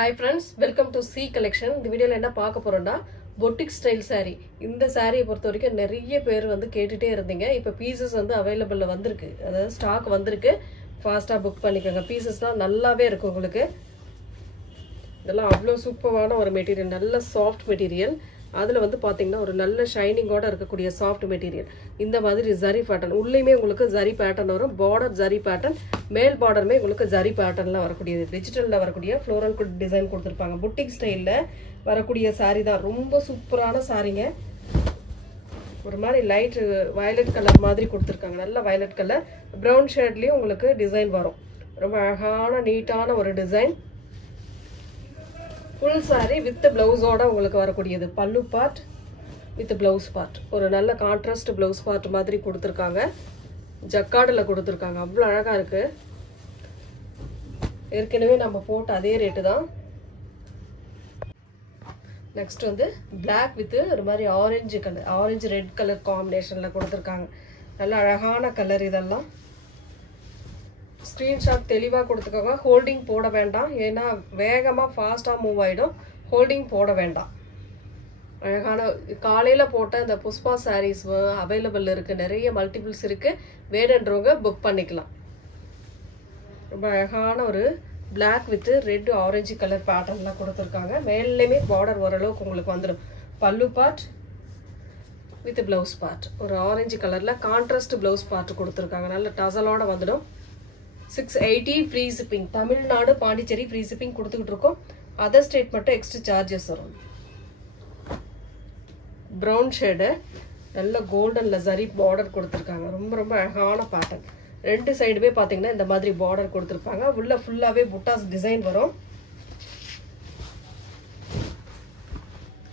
Hi friends, welcome to C collection. இந்த வீடியோல என்ன பார்க்க போறோம்னா boutique style saree. இந்த saree பொறுத்த வரைக்கும் நிறைய பேர் வந்து கேட்டுட்டே இருந்தீங்க. இப்போ pieces வந்து அவேலபிள்ல வந்திருக்கு. அதாவது ஸ்டாக் வந்திருக்கு. ஃபாஸ்டா புக் பண்ணிக்கங்க. பீசஸ்லாம் நல்லாவே இருக்கு உங்களுக்கு. இதெல்லாம் அவ்வளவு சூப்பரான ஒரு மெட்டீரியல், நல்ல சாஃப்ட் மெட்டீரியல். அதுல வந்து பாத்தீங்கன்னா ஒரு நல்ல ஷைனிங்கோட இருக்கக்கூடிய சாஃப்ட் மெட்டீரியல். இந்த மாதிரி ஜரி பேட்டர்ன், உள்ளேயுமே உங்களுக்கு ஜரி பேட்டர்ன் வரும். பார்டர் ஜரி பேட்டர்ன், மேல் பார்டருமே உங்களுக்கு ஜரி பேட்டர்ன்ல வரக்கூடியது. டிஜிட்டல்ல வரக்கூடிய ஃப்ளோரல் டிசைன் கொடுத்திருப்பாங்க. புட்டிக் ஸ்டைல்ல வரக்கூடிய saree தான். ரொம்ப சூப்பரான சாரீங்க. ஒரு மாதிரி லைட் வயலட் கலர் மாதிரி கொடுத்திருக்காங்க. நல்ல வயலட் கலர், பிரவுன் ஷேட்லயும் உங்களுக்கு டிசைன் வரும். ரொம்ப அழகான நீட்டான ஒரு design. full saree with blouse ஓட உங்களுக்கு வரக்கூடியது. பல்லு பார்ட் with blouse part. ஒரு நல்ல கான்ட்ராஸ்ட் blouse part மாதிரி கொடுத்திருக்காங்க. ஜக்கார்ட்ல கொடுத்திருக்காங்க. அவ்வளவு அழகா இருக்கு. ஏற்கனவே நம்ம போட்ட அதே ரேட் தான். நெக்ஸ்ட் வந்து black with ஒரு மாதிரி orange colour, orange red colour காம்பினேஷன்ல கொடுத்திருக்காங்க. நல்ல அழகான கலர் இதெல்லாம். ஸ்கிரீன்ஷாட் தெளிவா கொடுத்துக்கோங்க. ஹோல்டிங் போட வேண்டாம், ஏன்னா வேகமா ஃபாஸ்டா மூவ் ஆயிடும். ஹோல்டிங் போட வேண்டாம். அழகான காலையில போட்ட இந்த புஷ்பா சாரீஸ் அவைலபிள் இருக்கு. நிறைய மல்டிபிள்ஸ் இருக்கு. வேணுன்றவங்க புக் பண்ணிக்கலாம். ரொம்ப அழகான ஒரு black with red orange colour பேட்டர்ன்ல கொடுத்துருக்காங்க. மேலேயுமே பார்டர் ஓரளவுக்கு உங்களுக்கு வந்துடும். Pallu part with blouse part. ஒரு ஆரஞ்சு கலர்ல கான்ட்ராஸ்ட் பிளவுஸ் பார்ட் கொடுத்துருக்காங்க. நல்ல டசலோட வந்துடும். 680 free shipping. Tamil Nadu Pondicherry free shipping கொடுத்துக்கிட்டு இருக்கோம். அதர் ஸ்டேட் மட்டும் எக்ஸ்ட்ரா சார்ஜஸ் வரும். ப்ரௌன் ஷேடு, நல்ல கோல்டன்ல ஜரி பார்டர் கொடுத்துருக்காங்க. ரொம்ப ரொம்ப அழகான பேட்டர்ன். ரெண்டு சைடுமே பாத்தீங்கன்னா இந்த மாதிரி பார்டர் கொடுத்துருப்பாங்க. உள்ள ஃபுல்லாவே புட்டாஸ் டிசைன் வரும்.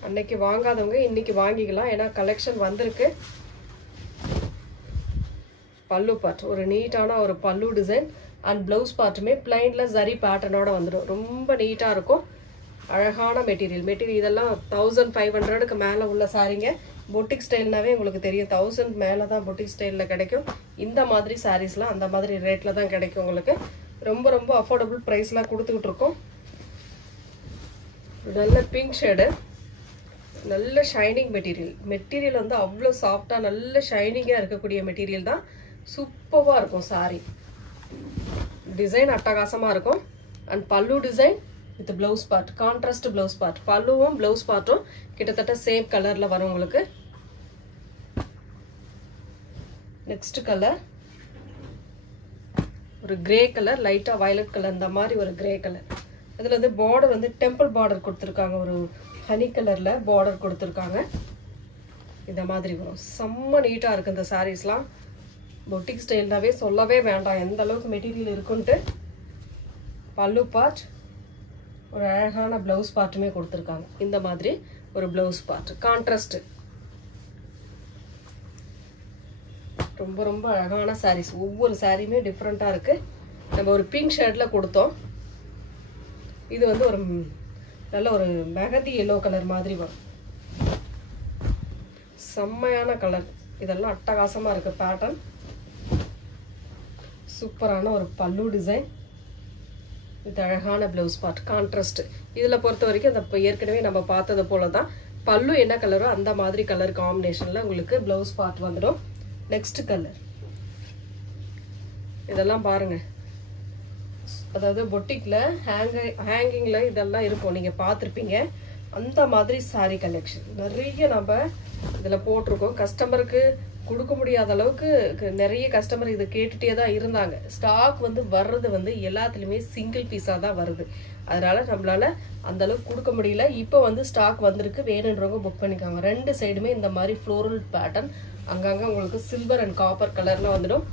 அன்னைக்கு வாங்காதவங்க இன்னைக்கு வாங்கிக்கலாம், ஏன்னா கலெக்ஷன் வந்திருக்கு. பல்லு பார்ட் ஒரு நீட்டான ஒரு பல்லு டிசைன் அண்ட் பிளவுஸ் பார்ட்டுமே பிளைன்ல ஜரி பேட்டர்னோட வந்துடும். ரொம்ப நீட்டா இருக்கும். அழகான மெட்டீரியல். இதெல்லாம் 1500க்கு மேல உள்ள சாரீங்க. பொட்டிக் ஸ்டைல்னாவே உங்களுக்கு தெரியும், 1000 மேல தான் பொட்டிக் ஸ்டைல்ல கிடைக்கும். இந்த மாதிரி சாரீஸ்லாம் அந்த மாதிரி ரேட்ல தான் கிடைக்கும் உங்களுக்கு. ரொம்ப ரொம்ப அஃபோர்டபுள் பிரைஸ்லாம் கொடுத்துக்கிட்டு இருக்கோம். நல்ல பிங்க் ஷேடு, நல்ல ஷைனிங் மெட்டீரியல் வந்து அவ்வளோ சாஃப்டா நல்ல ஷைனிங்கா இருக்கக்கூடிய மெட்டீரியல் தான். சூப்பரா இருக்கும் சாரி. டிசைன் அட்டகாசமா இருக்கும். And pallu design with blouse part, contrast blouse part. பல்லுவும் பிளவுஸ் பார்ட்டும் கிட்டத்தட்ட சேம் கலர்ல வரும் உங்களுக்கு. நெக்ஸ்ட் கலர் ஒரு கிரே கலர், லைட்டா வயலட் கலர், இந்த மாதிரி ஒரு கிரே கலர். இதுல வந்து பார்டர் வந்து டெம்பிள் பார்டர் கொடுத்துருக்காங்க. ஒரு ஹனி கலர்ல பார்டர் கொடுத்துருக்காங்க. இந்த மாதிரி வரும். செம்ம நீட்டா இருக்கு இந்த சாரீஸ்லாம். பொட்டிக் ஸ்டைல்னாவே சொல்லவே வேண்டாம் எந்த அளவுக்கு மெட்டீரியல் இருக்குன்ட்டு. பல்லு பார்ட், ஒரு அழகான பிளவுஸ் பார்ட்டுமே கொடுத்துருக்காங்க. இந்த மாதிரி ஒரு பிளவுஸ் பார்ட் கான்ட்ராஸ்ட். ரொம்ப ரொம்ப அழகான சாரீஸ். ஒவ்வொரு சாரியுமே டிஃப்ரெண்டா இருக்கு. நம்ம ஒரு பிங்க் ஷேட்ல கொடுத்தோம். இது வந்து ஒரு நல்ல ஒரு மெஹந்தி எல்லோ கலர் மாதிரி வரும். செம்மையான கலர். இதெல்லாம் அட்டகாசமா இருக்கு பேட்டர்ன். சூப்பரான ஒரு பல்லு டிசைன் வித் அழகான பிளவுஸ் பார்ட் கான்ட்ராஸ்ட். இதுல பொறுத்த வரைக்கும் அந்த ஏற்கனவே நம்ம பார்த்தது போல தான். பல்லு என்ன கலரோ அந்த மாதிரி கலர் காம்பினேஷன்ல உங்களுக்கு பிளவுஸ் பார்ட் வந்துடும். நெக்ஸ்ட் கலர் இதெல்லாம் பாருங்க. அதாவது பொட்டிக்ல ஹேங்கிங்ல இதெல்லாம் இருக்கும், நீங்க பார்த்துருப்பீங்க. அந்த மாதிரி சாரி கலெக்ஷன் நிறைய நம்ம இதுல போட்டிருக்கோம். கஸ்டமருக்கு கொடுக்க முடியாத அளவுக்கு நிறைய கஸ்டமர் இது கேட்டுட்டே தான் இருந்தாங்க. ஸ்டாக் வந்து வர்றது வந்து எல்லாத்துலயுமே சிங்கிள் பீஸா தான் வருது. அதனால நம்மளால அந்த அளவுக்கு கொடுக்க முடியல. இப்போ வந்து ஸ்டாக் வந்திருக்கு. வேணுன்றவங்க புக் பண்ணிக்காங்க. ரெண்டு சைடுமே இந்த மாதிரி ஃப்ளோரல் பேட்டர்ன், அங்கங்க உங்களுக்கு சில்வர் அண்ட் காப்பர் கலர்ல வந்துடும்.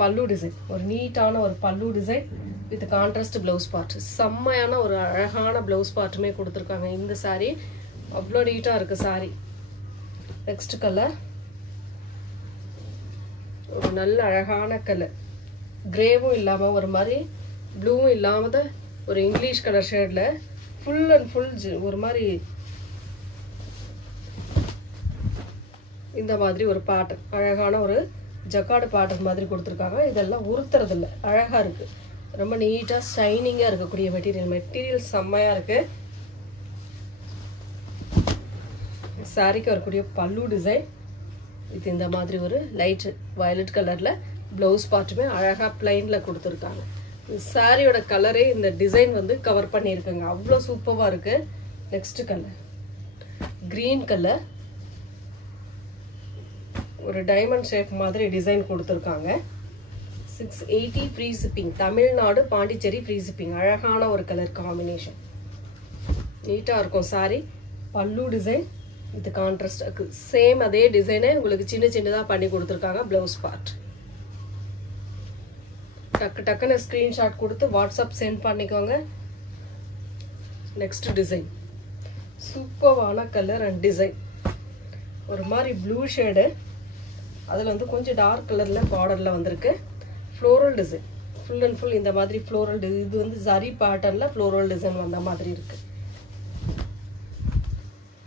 பல்லு டிசைன் ஒரு நீட்டான ஒரு பல்லு design with contrast blouse part. செம்மையான ஒரு அழகான பிளவுஸ் பார்ட்டுமே கொடுத்துருக்காங்க. இந்த சாரி அவ்வளோ நீட்டா இருக்கு சாரி. நெக்ஸ்ட் கலர் ஒரு நல்ல அழகான கலர். கிரேவும் இல்லாம ஒரு மாதிரி ப்ளூவும் இல்லாம ஒரு இங்கிலீஷ் கலர் ஷேட்ல ஃபுல் அண்ட் ஃபுல் ஒரு மாதிரி இந்த மாதிரி ஒரு பேட்டர்ன், அழகான ஒரு ஜக்கார்டு பேட்டர்ன் மாதிரி கொடுத்துருக்காங்க. இதெல்லாம் உறுத்துறது இல்லை, அழகா இருக்கு. ரொம்ப நீட்டா ஷைனிங்கா இருக்கக்கூடிய மெட்டீரியல் செம்மையா இருக்கு. சாரிக்கு வரக்கூடிய பல்லு டிசைன் இது இந்த மாதிரி ஒரு லைட் வயலட் கலர்ல ப்ளவுஸ் பார்ட்டுமே அழகா பிளைன்ல கொடுத்துருக்காங்க. சாரியோட கலரே இந்த டிசைன் வந்து கவர் பண்ணியிருக்காங்க. அவ்வளோ சூப்பரா இருக்கு. நெக்ஸ்ட் கலர் கிரீன் கலர், ஒரு டைமண்ட் ஷேப் மாதிரி டிசைன் கொடுத்துருக்காங்க. 680 free shipping. Tamil Nadu Pondicherry free shipping. அழகான ஒரு கலர் காம்பினேஷன், நீட்டா இருக்கும் சாரி. பல்லு டிசைன் இது கான்ட்ராஸ்ட் இருக்கு. சேம் அதே டிசைனை உங்களுக்கு சின்ன சின்னதா பண்ணி கொடுத்துருக்காங்க. ப்ளவுஸ் பார்ட் டக்குன்னு ஸ்கிரீன்ஷாட் கொடுத்து வாட்ஸ்அப் சென்ட் பண்ணிக்கோங்க. நெக்ஸ்ட் டிசைன் சூப்பரான கலர் அண்ட் டிசைன். ஒரு மாதிரி ப்ளூ ஷேடு, அதில் வந்து கொஞ்சம் டார்க் கலர்ல பார்டர்ல வந்திருக்கு. Floral design full and full இந்த மாதிரி ஃப்ளோரல் டிசைன். இது வந்து ஜரி பேட்டர்ன்ல ஃப்ளோரல் டிசைன் வந்த மாதிரி இருக்கு.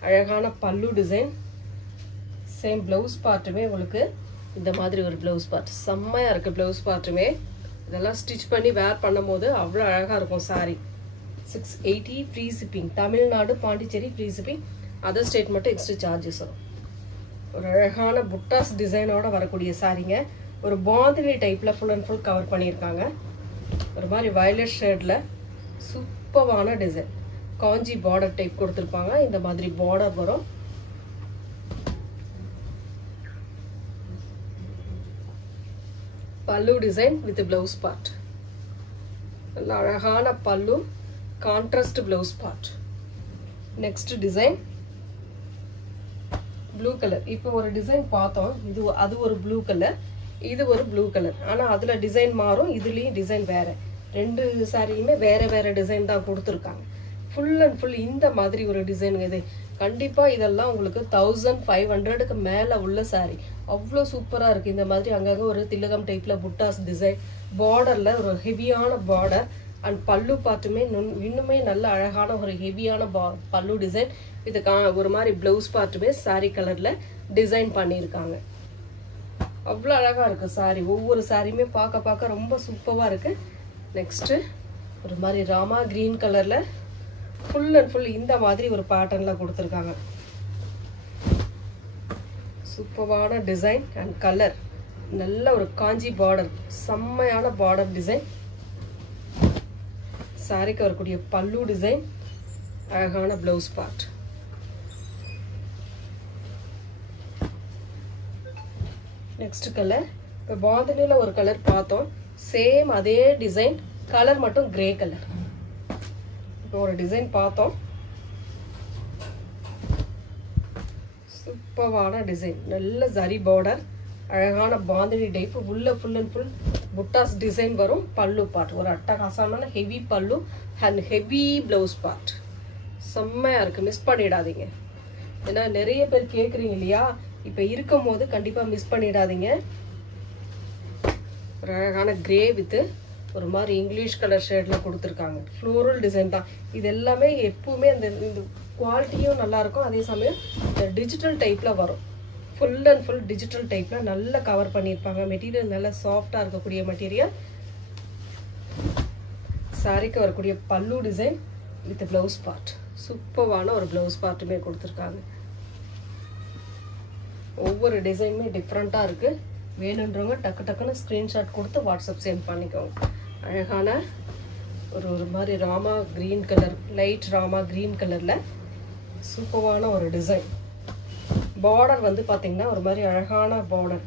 அழகான பல்லு டிசைன். சேம் ப்ளவுஸ் பார்ட்டுமே உங்களுக்கு இந்த மாதிரி ஒரு ப்ளவுஸ் பார்ட் செம்மையா இருக்கு. ப்ளவுஸ் பார்ட்டுமே இதெல்லாம் ஸ்டிச் பண்ணி வேர் பண்ணும் போது அவ்வளோ அழகா இருக்கும் sorry. 680 free shipping. Tamil Nadu Pondicherry free shipping. Other state மட்டும் எக்ஸ்ட்ரா சார்ஜஸ் வரும். ஒரு அழகான புட்டாஸ் டிசைனோட வரக்கூடிய சாரிங்க. ஒரு பாந்தினி டைப்ல ஃபுல் அண்ட் ஃபுல் கவர் பண்ணியிருக்காங்க. ஒரு மாதிரி வயலட் ஷேட்ல சூப்பரான டிசைன். காஞ்சி பார்டர் டைப் கொடுத்துருப்பாங்க. இந்த மாதிரி பார்டர் வரும். பல்லு டிசைன் வித் பிளவுஸ் பார்ட். நல்ல அழகான பல்லு, contrast blouse part. Next design blue colour. இப்போ ஒரு டிசைன் பார்த்தோம். அது ஒரு ப்ளூ கலர், இது ஒரு ப்ளூ கலர். ஆனா அதுல டிசைன் மாறும், இதுலயும் டிசைன் வேற. ரெண்டு சாரியுமே வேற வேற டிசைன் தான் கொடுத்துருக்காங்க. ஃபுல் அண்ட் ஃபுல் இந்த மாதிரி ஒரு டிசைன். இது கண்டிப்பா இதெல்லாம் உங்களுக்கு 1500க்கு மேல உள்ள சாரி. அவ்வளோ சூப்பரா இருக்கு. இந்த மாதிரி அங்கங்க ஒரு திலகம் டைப்ல புட்டாஸ் டிசைன், பார்டர்ல ஒரு ஹெவியான பார்டர் அண்ட் பல்லு பார்ட்டுமே இன்னுமே நல்ல அழகான ஒரு ஹெவியான பல்லு டிசைன். இது ஒரு மாதிரி பிளவுஸ் பார்ட்டுமே சாரி கலர்ல டிசைன் பண்ணியிருக்காங்க. அவ்வளோ அழகா இருக்கு சாரி. ஒவ்வொரு சாரியுமே பார்க்க ரொம்ப சூப்பரா இருக்கு. நெக்ஸ்ட் ஒரு மாதிரி ராமா கிரீன் கலர்ல ஃபுல் அண்ட் ஃபுல் இந்த மாதிரி ஒரு பேட்டர்ன்ல கொடுத்துருக்காங்க. சூப்பரான டிசைன் அண்ட் கலர். நல்ல ஒரு காஞ்சி பார்டர், செம்மையான பார்டர் டிசைன். சாரிக்கு வரக்கூடிய பல்லு டிசைன், அழகான பிளவுஸ் பார்ட். Next colour. இப்போ பாந்தினில ஒரு கலர் பார்த்தோம். சேம் அதே டிசைன், கலர் மட்டும் கிரே கலர். இப்போ ஒரு டிசைன் பார்த்தோம். சூப்பரான டிசைன். நல்ல ஜரி பார்டர், அழகான பாந்தினி டைப். உள்ள full and full buttas design வரும். பல்லு பார்ட் ஒரு அட்டகாசமான ஹெவி பல்லு அண்ட் ஹெவி பிளவுஸ் பார்ட். செம்மையா இருக்கு. மிஸ் பண்ணிடாதீங்க. ஏன்னா நிறைய பேர் கேட்குறீங்க இல்லையா, இப்போ இருக்கும் போது கண்டிப்பா மிஸ் பண்ணிடாதீங்க. ஒரு அழகான கிரே வித் ஒரு மாதிரி இங்கிலீஷ் கலர் ஷேட்ல கொடுத்துருக்காங்க. ஃப்ளோரல் டிசைன் தான் இது எல்லாமே. எப்பவுமே அந்த குவாலிட்டியும் நல்லா இருக்கும். அதே சமயம் டிஜிட்டல் டைப்ல வரும். ஃபுல் அண்ட் ஃபுல் டிஜிட்டல் டைப்ல நல்லா கவர் பண்ணியிருப்பாங்க. மெட்டீரியல் நல்லா சாஃப்டா இருக்கக்கூடிய மெட்டீரியல். சாரிக்கு வரக்கூடிய பல்லு டிசைன் வித் பிளவுஸ் பார்ட். சூப்பரான ஒரு பிளவுஸ் பார்ட்டுமே கொடுத்துருக்காங்க. ஒவ்வொரு டிசைனுமே டிஃப்ரெண்டா இருக்கு. வேணுன்றவங்க டக்குன்னு ஸ்கிரீன்ஷாட் கொடுத்து வாட்ஸ்அப் சென்ட் பண்ணிக்கோங்க. அழகான ஒரு மாதிரி Rama green colour, light Rama green கலர்ல சூப்பரான ஒரு டிசைன். பார்டர் வந்து பாத்தீங்கன்னா ஒரு மாதிரி அழகான பார்டர்,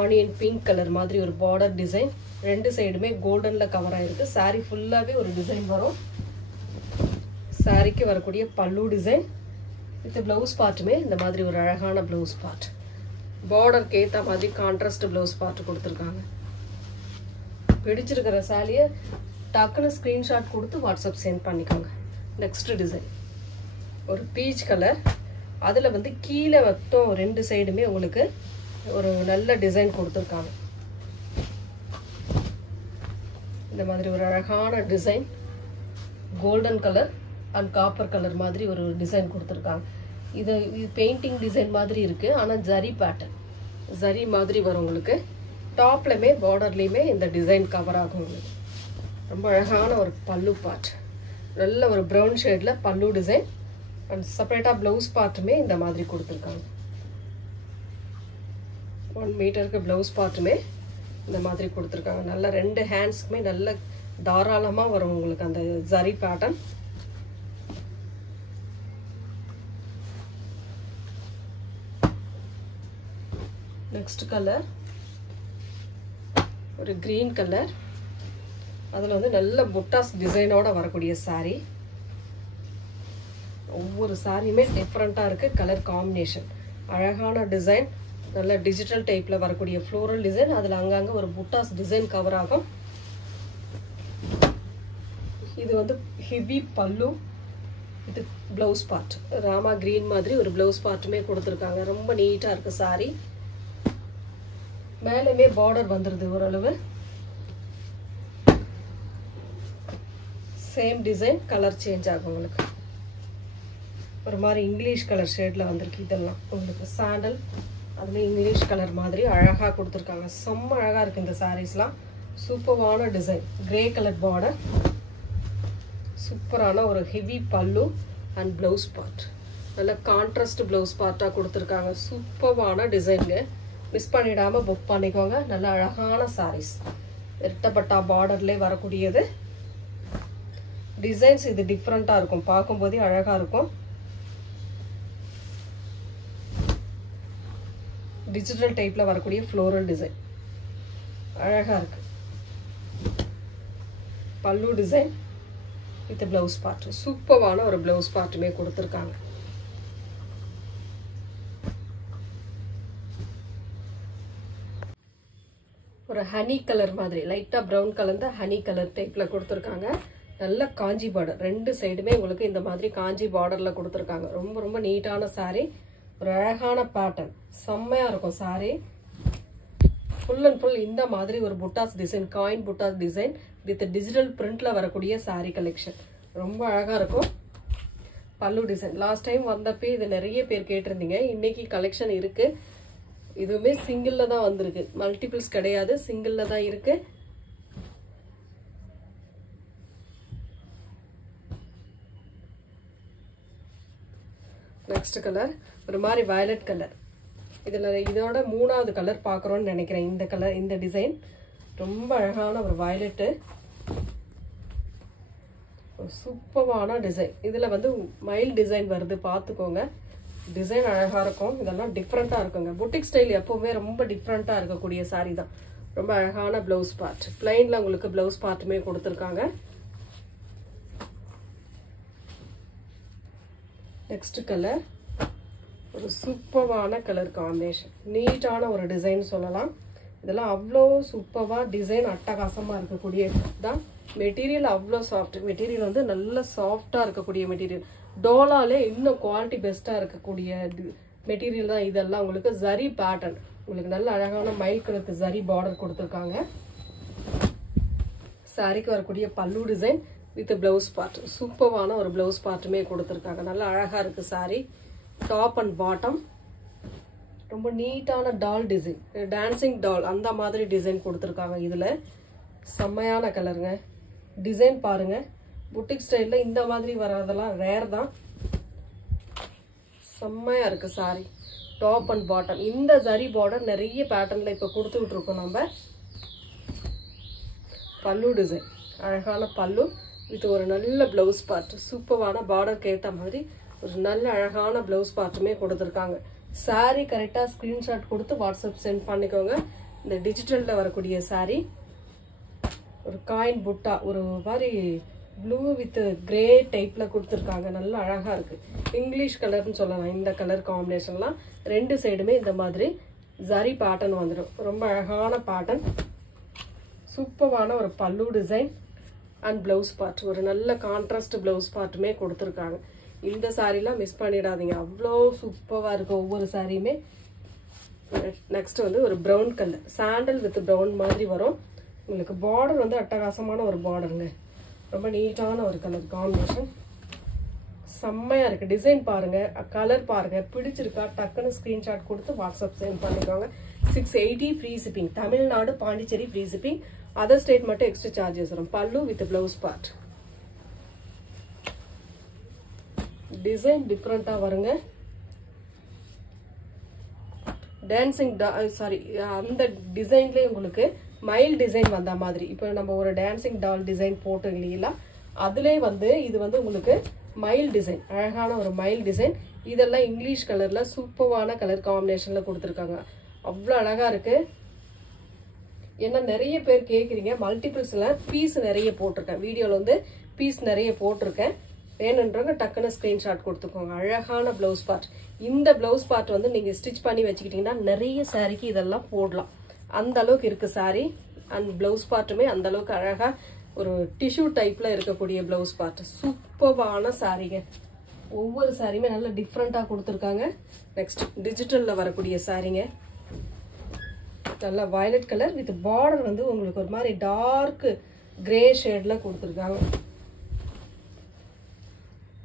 ஆனியன் பிங்க் கலர் மாதிரி ஒரு பார்டர் டிசைன். ரெண்டு சைடுமே கோல்டன்ல கவர் ஆயிருக்கு. சாரி ஃபுல்லாவே ஒரு டிசைன் வரும். சாரிக்கு வரக்கூடிய பல்லு டிசைன் வித் பிளவுஸ் பார்ட்டுமே இந்த மாதிரி ஒரு அழகான பிளவுஸ் பார்ட். பார்டருக்கு ஏற்ற மாதிரி கான்ட்ராஸ்ட் பிளவுஸ் பார்ட் கொடுத்துருக்காங்க. பிடிச்சிருக்கிற சாரியை டக்குன்னு ஸ்கிரீன்ஷாட் கொடுத்து வாட்ஸ்அப் சென்ட் பண்ணிக்கோங்க. நெக்ஸ்ட் டிசைன் ஒரு பீச் கலர். அதில் வந்து கீழே மட்டும் ரெண்டு சைடுமே உங்களுக்கு ஒரு நல்ல டிசைன் கொடுத்துருக்காங்க. இந்த மாதிரி ஒரு அழகான design, golden colour and copper colour மாதிரி ஒரு டிசைன் கொடுத்துருக்காங்க. இது பெயிண்டிங் டிசைன் மாதிரி இருக்கு. ஆனா ஜரி பேட்டர்ன், ஜரி மாதிரி வரும் உங்களுக்கு. டாப்லயுமே பார்டர்லயுமே இந்த டிசைன் கவர் ஆகும் உங்களுக்கு. ரொம்ப அழகான ஒரு பல்லு பார்ட், நல்ல ஒரு ப்ரௌன் ஷேடில் பல்லு டிசைன் அண்ட் செப்பரேட்டாக ப்ளவுஸ் பார்ட்டுமே இந்த மாதிரி கொடுத்துருக்காங்க. 1 மீட்டருக்கு ப்ளவுஸ் பார்ட்டுமே இந்த மாதிரி கொடுத்துருக்காங்க. நல்ல 2 ஹேண்ட்ஸ்க்குமே நல்ல தாராளமாக வரும் உங்களுக்கு அந்த ஜரி பேட்டர்ன். நெக்ஸ்ட் கலர் ஒரு கிரீன் கலர், அதில் வந்து நல்ல புட்டாஸ் டிசைனோட வரக்கூடிய சாரீ. ஒவ்வொரு சாரியுமே டிஃப்ரெண்ட்டாக இருக்குது. கலர் காம்பினேஷன் அழகான டிசைன், நல்ல டிஜிட்டல் டைப்பில் வரக்கூடிய ஃப்ளோரல் டிசைன், அதில் அங்கங்கே ஒரு புட்டாஸ் டிசைன் கவர் ஆகும். இது வந்து ஹெவி பல்லு, இது ப்ளவுஸ் பார்ட் ராமா கிரீன் மாதிரி ஒரு ப்ளவுஸ் பார்ட்டுமே கொடுத்துருக்காங்க. ரொம்ப நீட்டாக இருக்குது சாரீ. மேலுமே பார்டர் வந்துடுது ஓரளவு. சேம் டிசைன், கலர் சேஞ்ச் ஆகும் உங்களுக்கு. ஒரு மாதிரி இங்கிலீஷ் கலர் ஷேடில் வந்திருக்கு. இதெல்லாம் உங்களுக்கு சாண்டல், அதுலேயும் இங்கிலீஷ் கலர் மாதிரி அழகாக கொடுத்துருக்காங்க. செம்ம அழகாக இருக்குது இந்த சாரீஸ்லாம். சூப்பரான டிசைன், கிரே கலர் பார்டர், சூப்பரான ஒரு ஹெவி பல்லு அண்ட் ப்ளவுஸ் பார்ட். நல்ல கான்ட்ராஸ்ட் ப்ளவுஸ் பார்ட்டாக கொடுத்துருக்காங்க. சூப்பரான டிசைனுங்க, மிஸ் பண்ணிடாமல் புக் பண்ணிக்கோங்க. நல்ல அழகான சாரீஸ், இரட்டப்பட்டா பார்டர்லேயே வரக்கூடியது. டிசைன்ஸ் இது டிஃப்ரெண்ட்டாக இருக்கும், பார்க்கும்போதே அழகாக இருக்கும். டிஜிட்டல் டைப்பில் வரக்கூடிய ஃப்ளோரல் டிசைன் அழகாக இருக்கு. பல்லு டிசைன் வித் ப்ளவுஸ் பார்ட், சூப்பரான ஒரு ப்ளவுஸ் பார்ட்டுமே கொடுத்துருக்காங்க. ஒரு ஹனி கலர் மாதிரி லைட்டாக ப்ரௌன் கலர்ந்த ஹனி கலர் டைப்பில் கொடுத்துருக்காங்க. நல்ல காஞ்சி பார்டர், 2 சைடுமே உங்களுக்கு இந்த மாதிரி காஞ்சி பார்டரில் கொடுத்துருக்காங்க. ரொம்ப ரொம்ப நீட்டான சாரீ, ஒரு அழகான பேட்டர்ன், செம்மையாக இருக்கும் சாரீ. ஃபுல் அண்ட் ஃபுல் இந்த மாதிரி ஒரு புட்டாஸ் design, coin buttas design with digital பிரிண்டில் வரக்கூடிய சாரீ கலெக்ஷன் ரொம்ப அழகாக இருக்கும். பல்லு டிசைன் லாஸ்ட் டைம் வந்தப்போ இது நிறைய பேர் கேட்டிருந்தீங்க. இன்னைக்கு கலெக்ஷன் இருக்குது. இதுவுமே சிங்கிளில் தான் வந்திருக்கு, மல்டிபிள்ஸ் கிடையாது, சிங்கிளில் தான் இருக்குது. நெக்ஸ்ட் கலர் ஒரு மாதிரி வயலட் கலர். இதில் இதோட 3வது கலர் பார்க்குறோன்னு நினைக்கிறேன். இந்த கலர், இந்த டிசைன் ரொம்ப அழகான ஒரு வயலட்டு, சூப்பரான டிசைன். இதில் வந்து மைல் டிசைன் வருது, பார்த்துக்கோங்க. டிசைன் அழகாக இருக்கும். இதெல்லாம் டிஃப்ரெண்ட்டாக இருக்குங்க. புட்டிக் ஸ்டைல் எப்போவுமே ரொம்ப டிஃப்ரெண்ட்டாக இருக்கக்கூடிய சாரீ தான். ரொம்ப அழகான ப்ளவுஸ் பார்ட், பிளைனில் உங்களுக்கு ப்ளவுஸ் பார்ட்டுமே கொடுத்துருக்காங்க. நெக்ஸ்ட் கலர் ஒரு சூப்பரான கலர் காம்பினேஷன், நீட்டான ஒரு டிசைன் சொல்லலாம். இதெல்லாம் அவ்வளோ சூப்பராக டிசைன் அட்டகாசமாக இருக்கக்கூடிய தான். மெட்டீரியல் அவ்வளோ சாஃப்ட், மெட்டீரியல் வந்து நல்ல சாஃப்டாக இருக்கக்கூடிய மெட்டீரியல். டோலாலே இன்னும் குவாலிட்டி பெஸ்ட்டாக இருக்கக்கூடிய மெட்டீரியல் தான் இதெல்லாம். உங்களுக்கு ஜரி பேட்டர்ன், உங்களுக்கு நல்ல அழகான மயில் கலருக்கு ஜரி பார்டர் கொடுத்துருக்காங்க. சாரிக்கு வரக்கூடிய பல்லு டிசைன் வித் ப்ளவுஸ் பார்ட், சூப்பரான ஒரு ப்ளவுஸ் பார்ட்டுமே கொடுத்துருக்காங்க. நல்லா அழகாக இருக்குது சாரீ. டாப் அண்ட் பாட்டம் ரொம்ப நீட்டான டால் டிசைன், டான்சிங் டால் அந்த மாதிரி டிசைன் கொடுத்துருக்காங்க. இதில் செம்மையான கலருங்க. டிசைன் பாருங்க, புட்டிக் ஸ்டைலில் இந்த மாதிரி வர்றதெல்லாம் ரேர் தான். செம்மையாக இருக்குது சாரீ. டாப் அண்ட் பாட்டம் இந்த ஜரி பார்டர் நிறைய பேட்டர்னில் இப்போ கொடுத்துக்கிட்டு இருக்கோம் நம்ம. பல்லு டிசைன் அழகான பல்லு வித் ஒரு நல்ல ப்ளவுஸ் பார்ட், சூப்பரான பார்டருக்கு ஏற்ற மாதிரி ஒரு நல்ல அழகான ப்ளவுஸ் பார்ட்டுமே கொடுத்துருக்காங்க. சாரீ கரெக்டாக ஸ்க்ரீன்ஷாட் கொடுத்து வாட்ஸ்அப் சென்ட் பண்ணிக்கோங்க. இந்த டிஜிட்டலில் வரக்கூடிய சாரீ ஒரு காயின் புட்டா, ஒரு மாதிரி ப்ளூ வித் கிரே டைப்பில் கொடுத்துருக்காங்க. நல்லா அழகாக இருக்குது. இங்கிலீஷ் கலர்னு சொல்லலாம். இந்த கலர் காம்பினேஷன்லாம் 2 சைடுமே இந்த மாதிரி ஜரி பேட்டர்ன் வந்துடும். ரொம்ப அழகான பேட்டர்ன், சூப்பரான ஒரு பல்லு டிசைன் அண்ட் ப்ளவுஸ் பார்ட், ஒரு நல்ல கான்ட்ராஸ்ட் ப்ளவுஸ் பார்ட்டுமே கொடுத்துருக்காங்க. இந்த சாரீலாம் மிஸ் பண்ணிடாதீங்க, அவ்வளோ சூப்பராக இருக்கும் ஒவ்வொரு சாரியுமே. நெக்ஸ்ட் வந்து ஒரு brown colour, sandal with brown மாதிரி வரும். உங்களுக்கு பார்டர் வந்து அட்டகாசமான ஒரு பார்டருங்க. ரொம்ப நீட்டான ஒரு கலர் காம்பினேஷன், செம்மையாக இருக்குது. டிசைன் பாருங்கள், கலர் பாருங்கள், பிடிச்சிருக்கா டக்குன்னு ஸ்க்ரீன்ஷாட் கொடுத்து வாட்ஸ்அப் சென்ட் பண்ணிக்கோங்க. 680 free shipping, Tamil Nadu Pondicherry free shipping. Other state மட்டும் எக்ஸ்ட்ரா சார்ஜஸ் வரும். பல்லு வித் பிளவுஸ் பார்ட். டிசைன் டிஃப்ரெண்டா வருங்க. டான்சிங் சாரி அந்த டிசைன்லயே உங்களுக்கு மைல் டிசைன் வந்த மாதிரி. இப்போ நம்ம ஒரு டான்சிங் டால் டிசைன் போட்டு இல்லையா, அதுலேயே வந்து இது வந்து உங்களுக்கு மைல் டிசைன், அழகான ஒரு மைல் டிசைன். இதெல்லாம் இங்கிலீஷ் கலர்ல சூப்பரான கலர் காம்பினேஷன்ல கொடுத்துருக்காங்க. அவ்வளோ அழகா இருக்கு. ஏன்னா நிறைய பேர் கேட்குறீங்க, மல்டிபிள்ஸ்ல பீஸ் நிறைய போட்டிருக்கேன், வீடியோவில் வந்து பீஸ் நிறைய போட்டிருக்கேன். வேணுன்றவங்க டக்குன்னு ஸ்கிரீன்ஷாட் கொடுத்துக்கோங்க. அழகான பிளவுஸ் பார்ட். இந்த பிளவுஸ் பார்ட் வந்து நீங்க ஸ்டிச் பண்ணி வச்சுக்கிட்டீங்கன்னா நிறைய சாரிக்கு இதெல்லாம் போடலாம். அந்த அளவுக்கு இருக்கு சாரி. அண்ட் பிளவுஸ் பார்ட்டுமே அந்த அளவுக்கு அழகா ஒரு டிஷ்யூ டைப்ல இருக்கக்கூடிய பிளவுஸ் பார்ட். சூப்பரான சாரிங்க. ஒவ்வொரு சாரியுமே நல்ல டிஃப்ரெண்டா கொடுத்துருக்காங்க. நெக்ஸ்ட் டிஜிட்டல்ல வரக்கூடிய சாரிங்க. நல்லா வயலட் கலர் வித் பார்டர் வந்து உங்களுக்கு ஒரு மாதிரி டார்க் கிரே ஷேட்ல கொடுத்துருக்காங்க.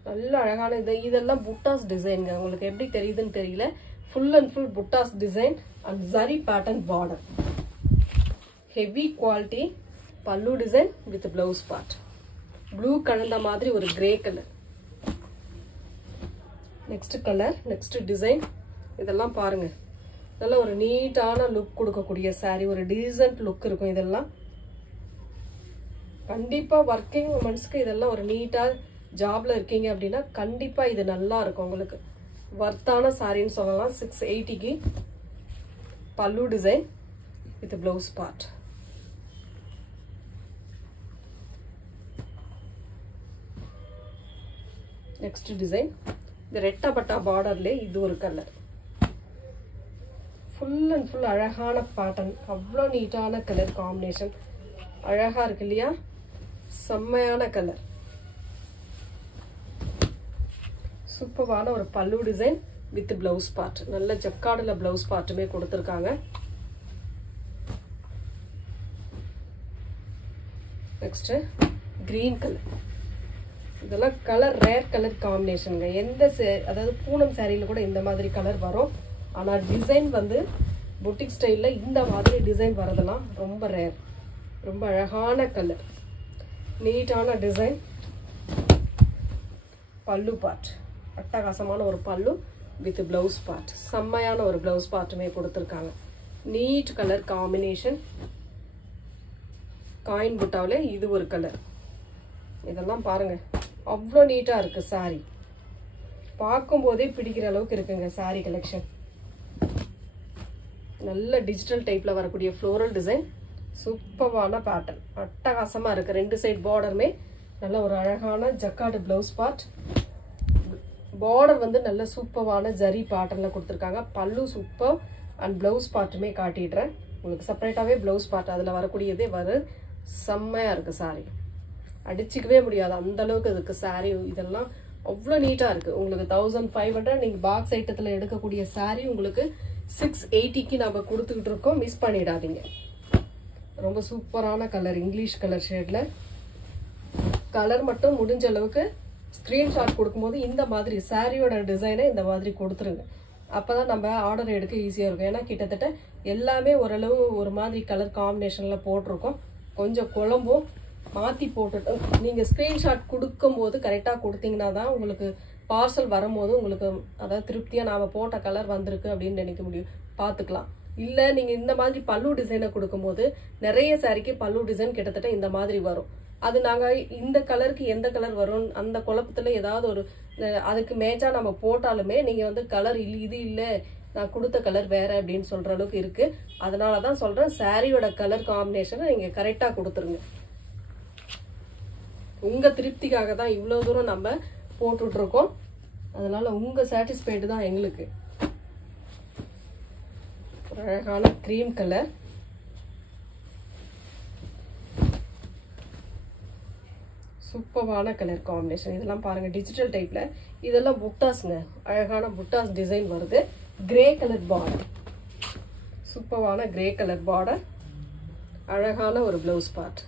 நல்ல அழகான இதெல்லாம் புட்டாஸ் டிசைனுங்க. உங்களுக்கு எப்படி தெரியுதுன்னு தெரியல. Full and full buttas design and zari pattern border. Heavy quality. Pallu design with blouse part. Blue கலந்த மாதிரி ஒரு grey colour. Next colour, next design. இதெல்லாம் பாருங்க, இதெல்லாம் ஒரு நீட்டான லுக் கொடுக்கக்கூடிய சாரி. ஒரு டீசன்ட் லுக் இருக்கும். இதெல்லாம் கண்டிப்பா ஒர்க்கிங் உமன்ஸ்க்கு இதெல்லாம் ஒரு நீட்டா ஜாப்ல இருக்கீங்க அப்படின்னா கண்டிப்பா இது நல்லா இருக்கும். உங்களுக்கு வர்த்தான சாரின்னு சொல்லலாம். 680க்கு பல்லு design with blouse part. Next design. இந்த ரெட்டப்பட்டா பார்டர்ல இது ஒரு கலர். ஃபுல் அண்ட் ஃபுல் அழகான பேட்டர்ன். அவ்வளோ நீட்டான கலர் காம்பினேஷன். அழகா இருக்கு இல்லையா? செம்மையான கலர். சூப்பரான ஒரு பல்லு டிசைன் வித் பிளவுஸ் பார்ட். நல்ல ஜக்கார்டுல பிளவுஸ் பார்ட்டுமே கொடுத்துருக்காங்க. Next green colour. இதெல்லாம் கலர் ரேர் கலர் காம்பினேஷனுங்க. அதாவது பூனம் சாரியில கூட இந்த மாதிரி கலர் வரும். ஆனா டிசைன் வந்து புட்டிக் ஸ்டைல்ல இந்த மாதிரி டிசைன் வரதெல்லாம் ரொம்ப ரேர். ரொம்ப அழகான கலர், நீட்டான டிசைன். பல்லு பார்ட் அட்டகாசமான ஒரு பல்லு வித் பிளவுஸ் பார்ட். செம்மையான ஒரு பிளவுஸ் பார்ட்டுமே கொடுத்துருக்காங்க. Neat colour combination. காயின் புட்டாவில இது ஒரு கலர். இதெல்லாம் பாருங்க, அவ்வளோ நீட்டா இருக்கு சாரி. பார்க்கும் போதே பிடிக்கிற அளவுக்கு இருக்குங்க சாரி கலெக்ஷன். நல்ல டிஜிட்டல் டைப்ல வரக்கூடிய ஃப்ளோரல் டிசைன். சூப்பரான பேட்டர்ன். அட்டகாசமா இருக்கு. ரெண்டு சைட் பார்டருமே நல்ல ஒரு அழகான ஜக்கார்டு பிளவுஸ் பார்ட். பார்டர் வந்து நல்ல சூப்பரான ஜரி பேட்டர்ன்ல கொடுத்துருக்காங்க. பல்லு சூப்பர் அண்ட் பிளவுஸ் பார்ட்டுமே காட்டிடுறேன் உங்களுக்கு. செப்பரேட்டாவே பிளவுஸ் பார்ட் அதுல வரக்கூடியதே வருது. செம்மையா இருக்கு சாரி. அடிச்சுக்கவே முடியாது அந்த அளவுக்கு இருக்கு சாரி. இதெல்லாம் அவ்வளோ நீட்டா இருக்கு. உங்களுக்கு 1500 நீங்க பாக்ஸ் ஐட்டத்துல எடுக்கக்கூடிய சாரி உங்களுக்கு 680க்கு நம்ம கொடுத்துக்கிட்டு இருக்கோம். மிஸ் பண்ணிடாதீங்க. ரொம்ப சூப்பரான கலர், இங்கிலீஷ் கலர் ஷேட்ல. கலர் மட்டும் முடிஞ்ச அளவுக்கு ஸ்கிரீன்ஷாட் கொடுக்கும்போது இந்த மாதிரி சாரியோட டிசைனை இந்த மாதிரி கொடுத்துருங்க. அப்பதான் நம்ம ஆர்டர் எடுக்க ஈஸியா இருக்கும். ஏன்னா கிட்டத்தட்ட எல்லாமே ஓரளவு ஒரு மாதிரி கலர் காம்பினேஷன்ல போட்டிருக்கோம். கொஞ்சம் குழம்பும் மாத்தி போட்டுட்டு நீங்க ஸ்கிரீன்ஷாட் கொடுக்கும் போது கரெக்டா கொடுத்தீங்கன்னா தான் உங்களுக்கு பார்சல் வரும்போது உங்களுக்கு அதாவது திருப்தியா நாம போட்ட கலர் வந்திருக்கு அப்படின்னு நினைக்க முடியும். பாத்துக்கலாம். இல்ல நீங்க இந்த மாதிரி பல்லு டிசைனை கொடுக்கும்போது நிறைய சாரிக்கு பல்லு டிசைன் கிட்டத்தட்ட இந்த மாதிரி வரும். அது நாங்க இந்த கலருக்கு எந்த கலர் வரும் அந்த குழப்பத்துல ஏதாவது ஒரு அதுக்கு மேட்சா நம்ம போட்டாலுமே நீங்க வந்து கலர் இது இல்ல நான் கொடுத்த கலர் வேற அப்படின்னு சொல்ற அளவுக்கு இருக்கு. அதனாலதான் சொல்றேன் சாரியோட கலர் காம்பினேஷனை நீங்க கரெக்டா கொடுத்துருங்க. உங்க திருப்திக்காக தான் இவ்வளவு தூரம் நம்ம போட்டுட்டு இருக்கோம். அதனால உங்க சாட்டிஸ்ஃபைடு தான் எங்களுக்கு. அழகான கிரீம் கலர். சூப்பரான கலர் காம்பினேஷன். இதெல்லாம் பாருங்க டிஜிட்டல் டைப்ல. இதெல்லாம் புட்டாஸ்ங்க. அழகான புட்டாஸ் டிசைன் வருது. Grey colour border. சூப்பரான கிரே கலர் பார்டர். அழகான ஒரு blouse part.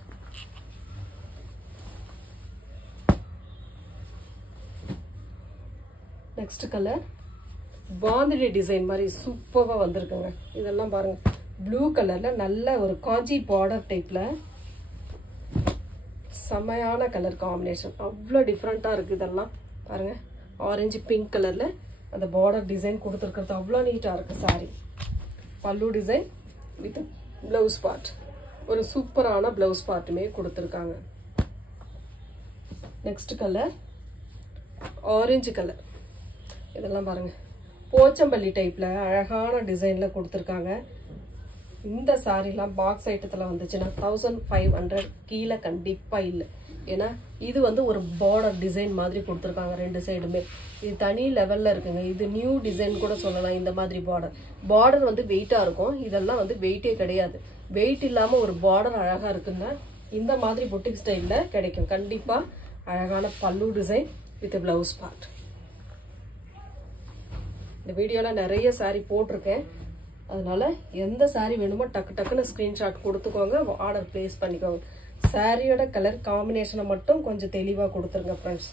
Next colour bandhani design மாதிரி சூப்பரா வந்திருக்குங்க. இதெல்லாம் பாருங்க ப்ளூ கலர்ல நல்ல ஒரு காஞ்சி பார்டர் டைப்ல செமையான கலர் காம்பினேஷன், அவ்வளோ டிஃப்ரெண்ட்டாக இருக்குது. இதெல்லாம் பாருங்க, ஆரஞ்சு பிங்க் கலரில் அந்த பார்டர் டிசைன் கொடுத்துருக்கிறது அவ்வளோ நீட்டாக இருக்குது saree. பல்லு டிசைன் வித் ப்ளவுஸ் பார்ட், ஒரு சூப்பரான ப்ளவுஸ் பார்ட்டுமே கொடுத்துருக்காங்க. Next colour orange colour. இதெல்லாம் பாருங்க, போச்சம்பள்ளி டைப்ல அழகான டிசைன்ல கொடுத்துருக்காங்க. இந்த சாரீலாம் பாக்ஸ் ஐட்டத்தில் வந்துச்சுன்னா 1500 கீழே கண்டிப்பாக இல்லை. ஏன்னா இது வந்து ஒரு பார்டர் டிசைன் மாதிரி கொடுத்துருக்காங்க ரெண்டு சைடுமே. இது தனி லெவலில் இருக்குங்க. இது நியூ டிசைன் கூட சொல்லலாம். இந்த மாதிரி பார்டர் வந்து வெயிட்டாக இருக்கும். இதெல்லாம் வந்து வெயிட்டே கிடையாது. வெயிட் இல்லாமல் ஒரு பார்டர் அழகாக இருக்குன்னா இந்த மாதிரி பொட்டிக் ஸ்டைலில் கிடைக்கும். கண்டிப்பாக அழகான பல்லு டிசைன் வித் பிளவுஸ் பார்ட். இந்த வீடியோவில் நிறைய saree போட்டிருக்கேன். அதனால எந்த saree வேணுமோ டக்கு டக்குன்னு ஸ்க்ரீன்ஷாட் கொடுத்துக்கோங்க, ஆர்டர் பிளேஸ் பண்ணிக்கோங்க. சாரியோட கலர் காம்பினேஷனை மட்டும் கொஞ்சம் தெளிவாக கொடுத்துருங்க ஃப்ரெண்ட்ஸ்.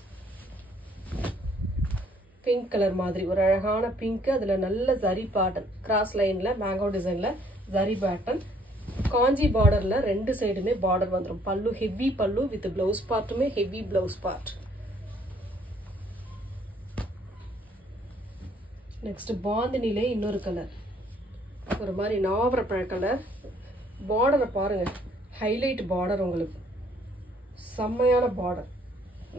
பிங்க் கலர் மாதிரி ஒரு அழகான பிங்க், அதில் நல்ல ஜரி பேட்டர்ன், கிராஸ் லைனில் மேங்கோ டிசைனில் ஜரி பேட்டர்ன், காஞ்சி பார்டரில் ரெண்டு சைடுமே பார்டர் வந்துடும். Pallu heavy pallu with blouse பார்ட்டுமே ஹெவி பிளவுஸ் பார்ட். நெக்ஸ்ட் பாந்தினிலே இன்னொரு கலர், ஒரு மாதிரி நாவரப்பழ கலர். பார்டரை பாருங்க, ஹைலைட் பார்டர், உங்களுக்கு செம்மையான பார்டர்.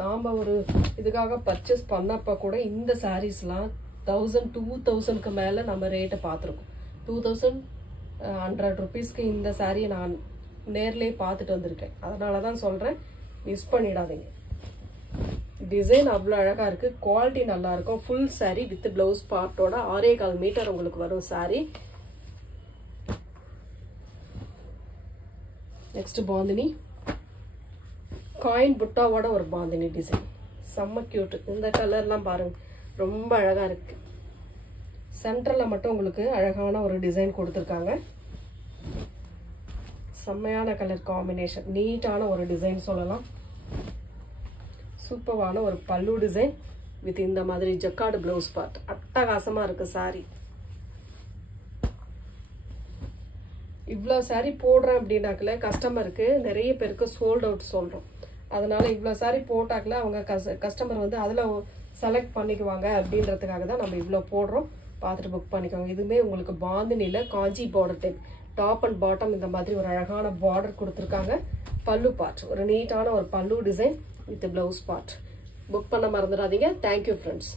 நாம் ஒரு இதுக்காக பர்ச்சேஸ் பண்ணப்போ கூட இந்த சாரீஸ்லாம் 1000-2000க்கு மேலே நம்ம ரேட்டை பார்த்துருக்கோம். 2100 rupeesக்கு இந்த சாரியை நான் நேர்லேயே பார்த்துட்டு வந்திருக்கேன். அதனால தான் சொல்கிறேன், மிஸ் பண்ணிடாதீங்க. டிசைன் அவ்வளோ அழகாக இருக்குது, குவாலிட்டி நல்லாயிருக்கும். ஃபுல் சாரீ வித் ப்ளவுஸ் பார்ட்டோட 6.25 மீட்டர் உங்களுக்கு வரும் சாரீ. நெக்ஸ்ட் பாந்தினி, காயின் புட்டாவோட ஒரு பாந்தினி டிசைன், செம்ம கியூட். இந்த கலர்லாம் பாருங்க, ரொம்ப அழகா இருக்கு. சென்டர்ல மட்டும் உங்களுக்கு அழகான ஒரு டிசைன் கொடுத்துருக்காங்க. செம்மையான கலர் காம்பினேஷன், நீட்டான ஒரு டிசைன் சொல்லலாம். சூப்பரான ஒரு பல்லு டிசைன் வித் இந்த மாதிரி ஜக்கார்டு ப்ளவுஸ் பார்ட். அட்டகாசமா இருக்கு சாரி. இவ்வளோ சாரி போடுறேன் அப்படின்னாக்கல கஸ்டமருக்கு நிறைய பேருக்கு சோல்ட் அவுட் சொல்கிறோம். அதனால இவ்வளோ சாரி போட்டாக்கல அவங்க கஸ்டமர் வந்து அதில் செலக்ட் பண்ணிக்குவாங்க அப்படின்றதுக்காக தான் நம்ம இவ்வளோ போடுறோம். பார்த்துட்டு புக் பண்ணிக்கோங்க. இதுவுமே உங்களுக்கு பாந்தினியில் Kanchi border type, top and bottom இந்த மாதிரி ஒரு அழகான பார்டர் கொடுத்துருக்காங்க. பல்லு பார்ட் ஒரு நீட்டான ஒரு பல்லு design with blouse part. Book பண்ண மறந்துடாதீங்க. Thank you friends.